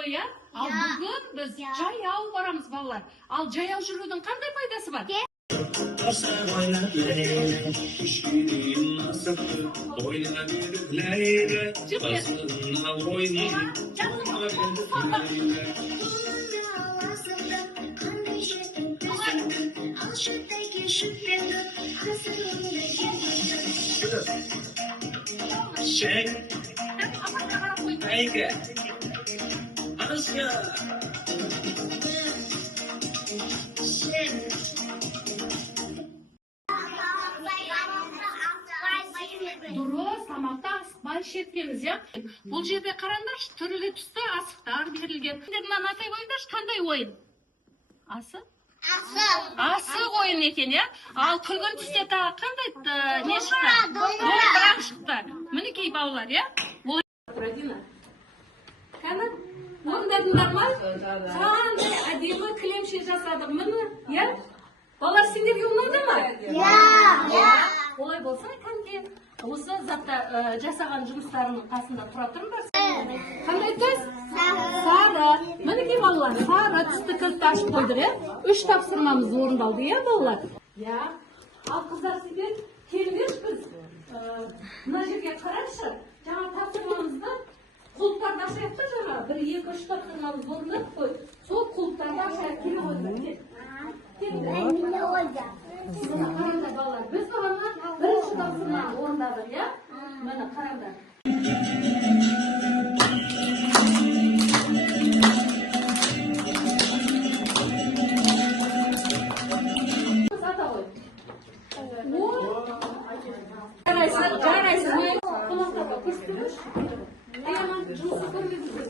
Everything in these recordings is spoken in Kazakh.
қой, иә? Ал бүгін біз жаяу барамыз, балалар. Ал жаяу жүрудің қандай пайдасы бар? Дұрыс, тамақта асықпай шетпеңіз, иә? Бұл жерде қараңдаршы, түрлі түсті асықтар берілген. Мынаны атай қойыңдаршы, қандай ойын? Асық? Асық ойын екен, иә? Ал күлгін түсте тағы қандай не шықты? Домбыра шықты. Мінекей балалар, иә? Радина, қаны, орындадыңдар ма? Қандай әдемі кілемше жасадық, міне, иә? Балалар, сендерге ұнады ма? Иә. Олай болса, кәнде, осы затта жасаған жұмыстарының қасында тұра тұрыңдар. Қандай түс? Сары. Мінекей балалар, сары түсті кілтті ашып қойдық, иә? 3 тапсырмамыз орындалды, иә, балалар? Иә. Ал қыздар, сендер келіңдерші біз. Мына жерге қарайықшы. Жаңа тапсырмамызды құлыптарды ашайық та жаңа. 1, 2, 3 тапсырмамыз орындадық қой. Сол құлыптарды ашайық, келе қойдық. Мына қараңдар балалар, біз бағана бірінші тапсырма орындадық, иә? Мына қараңдар. Жарайсыз, қонақтарға көрсетіңізші. Жұмысы көрмедіңіз.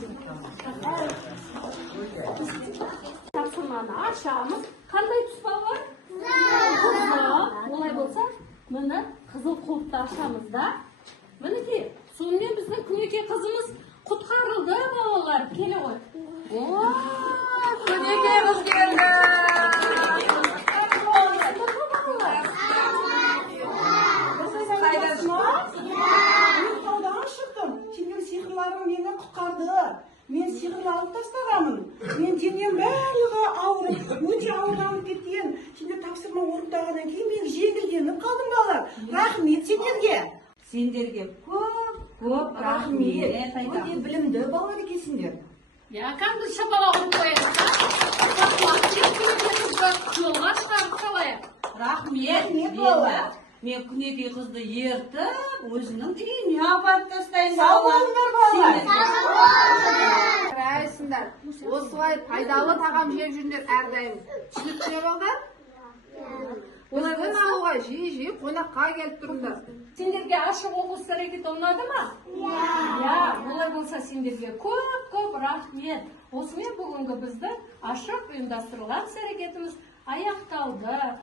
Тапсырманы ашамыз. Қандай түс балалар? Қызыл. Олай болса, міне қызыл құлыпты ашамыз да. Мінекей, сонымен біздің күнекей қызымыз құтқарылды, балалар. Келе ғой. Күнекей қыз келді. Мені құтқарды. Мен сиқырлы алып тастағанмын. Мен денем барлығы ауырып, өте ауырып кеткен. Сендер тапсырма орындағаннан кейін мен жеңілгеніп қалдым балалар. Рахмет сендерге. Сендерге көп рахмет. Өте білімді балалар екенсіңдер. Я кәдімгі шапалақ ұрып қояйық. Жолға шығарып салайық. Рахмет балалар. Мен күнекей қызды ертіп, өзінің үйіне апарып тастаймын. Сау болыңдар балалар. Жарайсыңдар. Осылай пайдалы тағам жеп жүріңдер әрдайым. Түсінікті балдар? Осыдан ауылға жиі қонаққа келіп тұрыңдар. Сендерге ашық оқу іс-әрекеті ұнады ма? Иә, олай болса сендерге көп рахмет. Осымен бүгінгі біздің ашық ұйымдастырылған іс-әрекетіміз аяқталды.